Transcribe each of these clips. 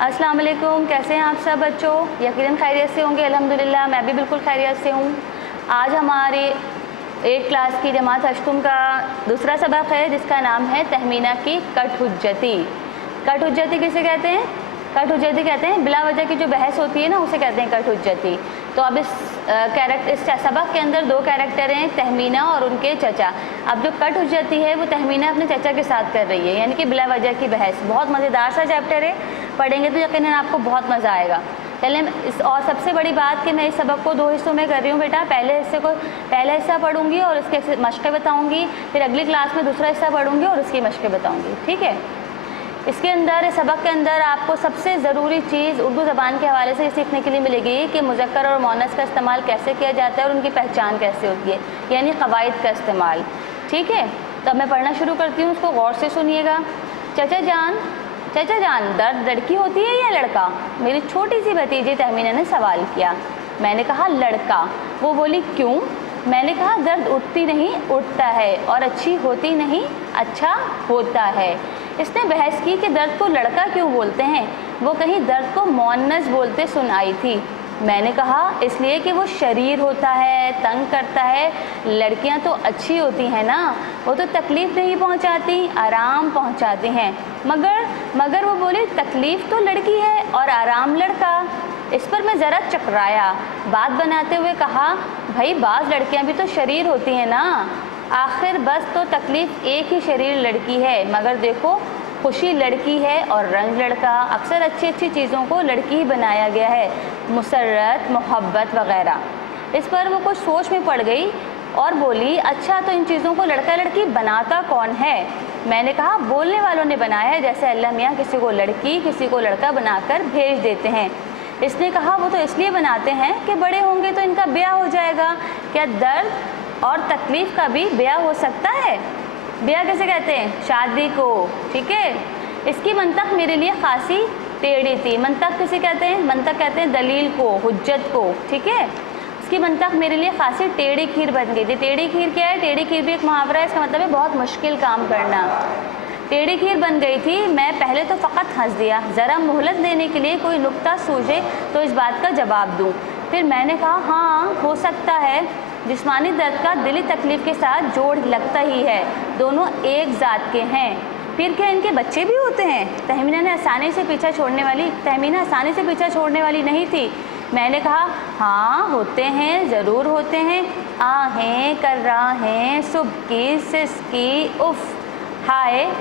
अस्सलाम वालेकुम, कैसे हैं आप सब बच्चों? यकीनन खैरियत से होंगे। अल्हम्दुलिल्लाह मैं भी बिल्कुल खैरियत से हूँ। आज हमारी 8 क्लास की जमात अश्तुम का दूसरा सबक है जिसका नाम है तहमीना की कट हुज्जती। कट हुज्जती किसे कहते हैं? कट हुज्जती कहते हैं बिला वजह की जो बहस होती है ना, उसे कहते हैं कट हुज्जती। तो अब इस सबक के अंदर 2 कैरेक्टर हैं, तहमीना और उनके चचा। अब जो कट हुज्जती है वो तहमीना अपने चचा के साथ कर रही है, यानी कि बिला वजह की बहस। बहुत मज़ेदार सा चैप्टर है, पढ़ेंगे तो यकीनन आपको बहुत मज़ा आएगा। चलें और सबसे बड़ी बात कि मैं इस सबक को 2 हिस्सों में कर रही हूँ बेटा। पहला हिस्सा पढ़ूंगी और उसके मशक़ें बताऊँगी, फिर अगली क्लास में दूसरा हिस्सा पढ़ूंगी और उसकी मशक़ें बताऊँगी, ठीक है। इसके अंदर सबक के अंदर आपको सबसे ज़रूरी चीज़ उर्दू ज़बान के हवाले से सीखने के लिए मिलेगी कि मुज़क्कर और मुअन्नस का इस्तेमाल कैसे किया जाता है और उनकी पहचान कैसे होती है, यानी क़वाइद का इस्तेमाल, ठीक है। तो अब मैं पढ़ना शुरू करती हूँ, उसको गौर से सुनिएगा। चचा जान दर्द लड़की होती है या लड़का? मेरी छोटी सी भतीजी तहमीना ने सवाल किया। मैंने कहा लड़का। वो बोली क्यों? मैंने कहा दर्द उठती नहीं उठता है, और अच्छी होती नहीं अच्छा होता है। इसने बहस की कि दर्द को लड़का क्यों बोलते हैं, वो कहीं दर्द को मुअन्नस बोलते सुन आई थी। मैंने कहा इसलिए कि वो शरीर होता है, तंग करता है। लड़कियां तो अच्छी होती हैं ना, वो तो तकलीफ़ नहीं पहुंचाती, आराम पहुंचाती हैं। मगर वो बोली तकलीफ़ तो लड़की है और आराम लड़का। इस पर मैं ज़रा चकराया, बात बनाते हुए कहा भाई बाज़ लड़कियां भी तो शरीर होती हैं ना, आखिर बस तो तकलीफ़ एक ही शरीर लड़की है, मगर देखो खुशी लड़की है और रंग लड़का। अक्सर अच्छी चीज़ों को लड़की ही बनाया गया है, मुसर्रत मोहब्बत वग़ैरह। इस पर वो कुछ सोच में पड़ गई और बोली अच्छा तो इन चीज़ों को लड़का लड़की बनाता कौन है? मैंने कहा बोलने वालों ने बनाया है, जैसे अल्लाह मियाँ किसी को लड़की किसी को लड़का बनाकर भेज देते हैं। इसने कहा वो तो इसलिए बनाते हैं कि बड़े होंगे तो इनका ब्याह हो जाएगा। क्या दर्द और तकलीफ़ का भी ब्याह हो सकता है? ब्याह किसे कहते हैं? शादी को, ठीक है। इसकी मंतक मेरे लिए खासी टेढ़ी थी। मंतक किसे कहते हैं? मंतक कहते हैं दलील को, हुज्जत को, ठीक है। इसकी मंतक मेरे लिए खासी टेढ़ी खीर बन गई थी। टेढ़ी खीर क्या है? टेढ़ी खीर भी एक मुहावरा है, इसका मतलब है बहुत मुश्किल काम करना। टेढ़ी खीर बन गई थी। मैं पहले तो फ़कत हंस दिया, ज़रा मोहलत देने के लिए कोई नुक्ता सूझे तो इस बात का जवाब दूँ। फिर मैंने कहा हाँ हो सकता है, जिस्मानी दर्द का दिली तकलीफ़ के साथ जोड़ लगता ही है, दोनों एक ज़ात के हैं। फिर क्या इनके बच्चे भी होते हैं? तहमीना आसानी से पीछा छोड़ने वाली नहीं थी। मैंने कहा हाँ होते हैं, ज़रूर होते हैं। आहें कर्राहें सुबकी सिसकी उफ़ हाय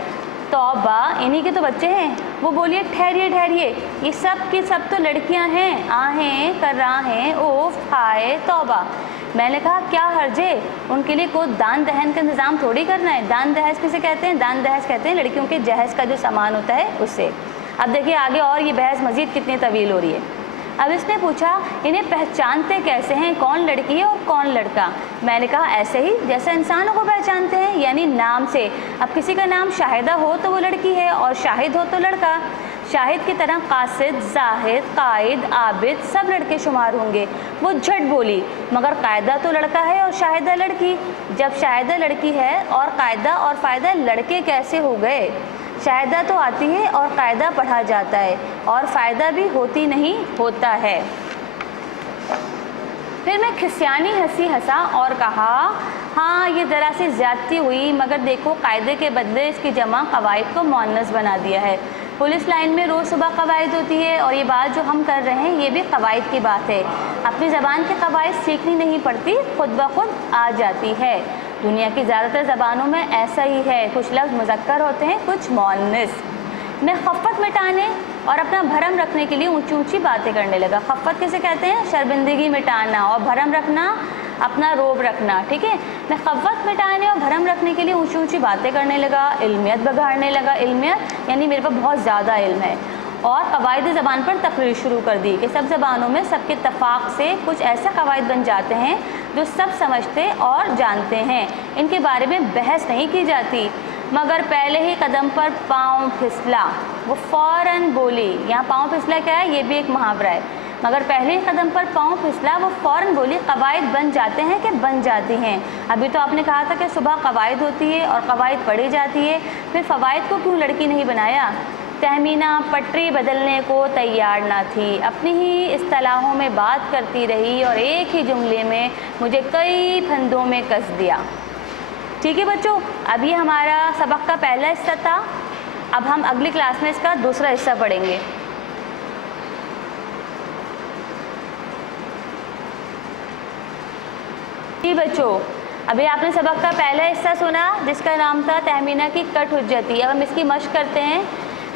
तौबा, इन्हीं के तो बच्चे हैं। वो बोलिए ठहरिए, ये सब की सब तो लड़कियां हैं। आहें कर्राहें उफ़ हाय तौबा। मैंने कहा क्या हर्जे, उनके लिए कोई दान दहन का इंतज़ाम थोड़ी करना है। दान दहेज किसे कहते हैं? दान दहेज कहते हैं लड़कियों के जहेज़ का जो सामान होता है उससे। अब देखिए आगे और ये बहस मज़ीद कितनी तवील हो रही है। अब इसने पूछा इन्हें पहचानते कैसे हैं, कौन लड़की है और कौन लड़का? मैंने कहा ऐसे ही जैसे इंसानों को पहचानते हैं, यानी नाम से। अब किसी का नाम शाहिदा हो तो वो लड़की है और शाहिद हो तो लड़का। शाहिद की तरह कासिद, जाहिद, कायद, आबिद सब लड़के शुमार होंगे। वो झट बोली मगर कायदा तो लड़का है और शाहिदा लड़की। जब शाहिदा लड़की है और कायदा और फ़ायदा लड़के कैसे हो गए? शाहिदा तो आती है और कायदा पढ़ा जाता है और फ़ायदा भी होती नहीं होता है। फिर मैं खिसियानी हंसा और कहा हाँ ये ज़रा सी ज़्यादती हुई, मगर देखो कायदे के बदले इसकी जमा क़वाइद को मुअन्नस बना दिया है। पुलिस लाइन में रोज़ सुबह क़वाइद होती है और ये बात जो हम कर रहे हैं ये भी क़वाइद की बात है। अपनी ज़बान की क़वाइद सीखनी नहीं पड़ती, खुद ब खुद आ जाती है। दुनिया की ज़्यादातर ज़बानों में ऐसा ही है, कुछ लफ्ज़ मुज़क्कर होते हैं कुछ मुअन्नस। मैं खफ़्फ़त मिटाने और अपना भरम रखने के लिए ऊंची बातें करने लगा। खफ़्फ़त किसे कहते हैं? शर्मिंदगी मिटाना, और भरम रखना अपना रोब रखना, ठीक है। मैं खफ़्फ़त मिटाने और भरम रखने के लिए ऊंची बातें करने लगा, इल्मियत बघाड़ने लगा। इल्मियत यानी मेरे पास बहुत ज़्यादा इल्म है। और क़वाइद ज़बान पर तकरीर शुरू कर दी कि सब ज़बानों में सबके इत्तफ़ाक़ से कुछ ऐसे क़वाइद बन जाते हैं जो सब समझते और जानते हैं, इनके बारे में बहस नहीं की जाती। मगर पहले ही कदम पर पाँव फिसला, वो फ़ौरन बोली। यहाँ पाँव फिसला क्या है? ये भी एक मुहावरा है। मगर पहले ही कदम पर पाँव फिसला, वो फ़ौरन बोली क़वाइद बन जाते हैं कि बन जाती हैं? अभी तो आपने कहा था कि सुबह क़वाइद होती है और क़वाइद पढ़ी जाती है, फिर फ़वाइद को क्यों लड़की नहीं बनाया? तहमीना पटरी बदलने को तैयार ना थी, अपनी ही इस्तिलाहों में बात करती रही और एक ही जुमले में मुझे कई फंदों में कस दिया। ठीक है बच्चों, अब ये हमारा सबक का पहला हिस्सा था। अब हम अगली क्लास में इसका दूसरा हिस्सा पढ़ेंगे। जी बच्चों, अभी आपने सबक का पहला हिस्सा सुना जिसका नाम था तहमीना की कट हुज्जती। अब हम इसकी मश्क करते हैं।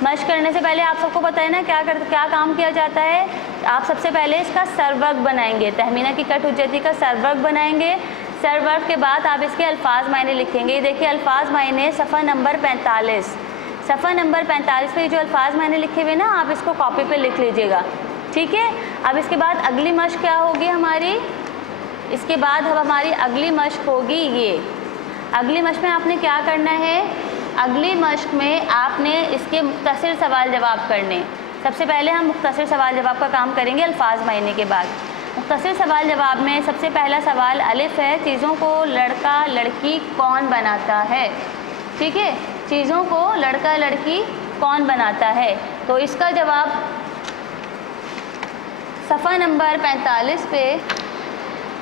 मश्क करने से पहले आप सबको पता है ना क्या काम किया जाता है। आप सबसे पहले इसका सरवर्ग बनाएंगे, तहमीना की कट हुज्जती का सरवर्ग बनाएंगे। सरवर्ग के बाद आप इसके अल्फाज मायने लिखेंगे। देखिए अल्फाज मायने सफ़ा नंबर 45, सफ़ा नंबर 45 पे जो अल्फाज मायने लिखे हुए ना, आप इसको कॉपी पे लिख लीजिएगा। ठीक है, अब इसके बाद अगली मश्क क्या होगी हमारी, इसके बाद अब हमारी अगली मश्क होगी ये। अगली मश्क में आपने क्या करना है, अगली मश्क में आपने इसके मुख्तसर सवाल जवाब करने। सबसे पहले हम मुख्तसर सवाल जवाब का काम करेंगे अल्फाज मायने के बाद। मुख्तसर सवाल जवाब में सबसे पहला सवाल अलिफ है, चीज़ों को लड़का लड़की कौन बनाता है। ठीक है, चीज़ों को लड़का लड़की कौन बनाता है, तो इसका जवाब सफ़ा नंबर 45 पे।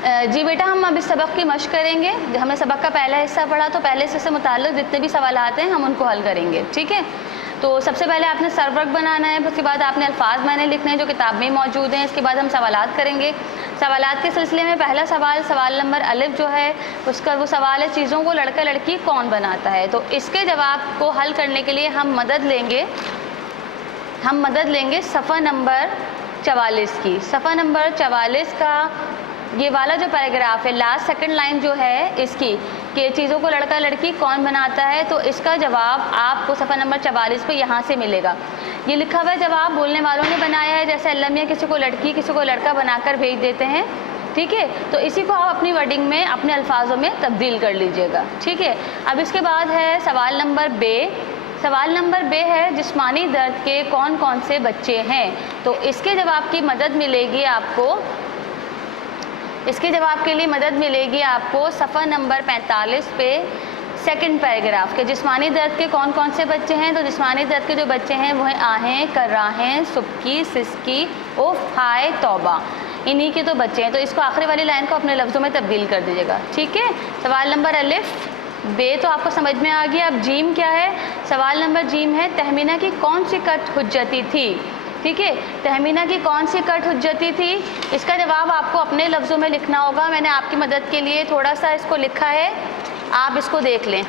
जी बेटा, हम अब इस सबक की मश्क करेंगे। हमने सबक का पहला हिस्सा पढ़ा, तो पहले हिस्से से मुताल्लिक़ जितने भी सवाल आते हैं हम उनको हल करेंगे। ठीक है, तो सबसे पहले आपने सरवर्ग बनाना है, उसके बाद आपने अल्फाज मायने लिखने हैं जो किताब में मौजूद हैं। इसके बाद हम सवालात करेंगे। सवालात के सिलसिले में पहला सवाल, सवाल नंबर अलिफ जो है उसका वो सवाल है चीज़ों को लड़का लड़की कौन बनाता है। तो इसके जवाब को हल करने के लिए हम मदद लेंगे सफ़ा नंबर 44 की। सफ़ा नंबर 44 का ये वाला जो पैराग्राफ है, लास्ट सेकंड लाइन जो है इसकी कि चीज़ों को लड़का लड़की कौन बनाता है, तो इसका जवाब आपको सफ़ा नंबर 44 पे यहाँ से मिलेगा। ये लिखा हुआ जवाब बोलने वालों ने बनाया है, जैसे अल्लाह मियाँ किसी को लड़की किसी को लड़का बनाकर भेज देते हैं। ठीक है, तो इसी को आप अपनी वर्डिंग में अपने अल्फाजों में तब्दील कर लीजिएगा। ठीक है, अब इसके बाद है सवाल नंबर बे। सवाल नंबर बे है जिस्मानी दर्द के कौन कौन से बच्चे हैं। तो इसके जवाब की मदद मिलेगी आपको, इसके जवाब के लिए मदद मिलेगी आपको सफ़ा नंबर 45 पे सेकंड पैराग्राफ के जिस्मानी दर्द के कौन कौन से बच्चे हैं। तो जिस्मानी दर्द के जो बच्चे हैं वो हैं आहें, कर्राहें, सुबकी, सिसकी, उफ, हाय, तौबा, इन्हीं के तो बच्चे हैं। तो इसको आखिरी वाली लाइन को अपने लफ्ज़ों में तब्दील कर दीजिएगा। ठीक है, सवाल नंबर अलिफ बे तो आपको समझ में आ गया। अब जीम क्या है, सवाल नंबर जीम है तहमीना की कौन सी कट हुज्जती थी। ठीक है, तहमीना की कौन सी कट हुज्जती थी, इसका जवाब आपको अपने लफ्ज़ों में लिखना होगा। मैंने आपकी मदद के लिए थोड़ा सा इसको लिखा है, आप इसको देख लें।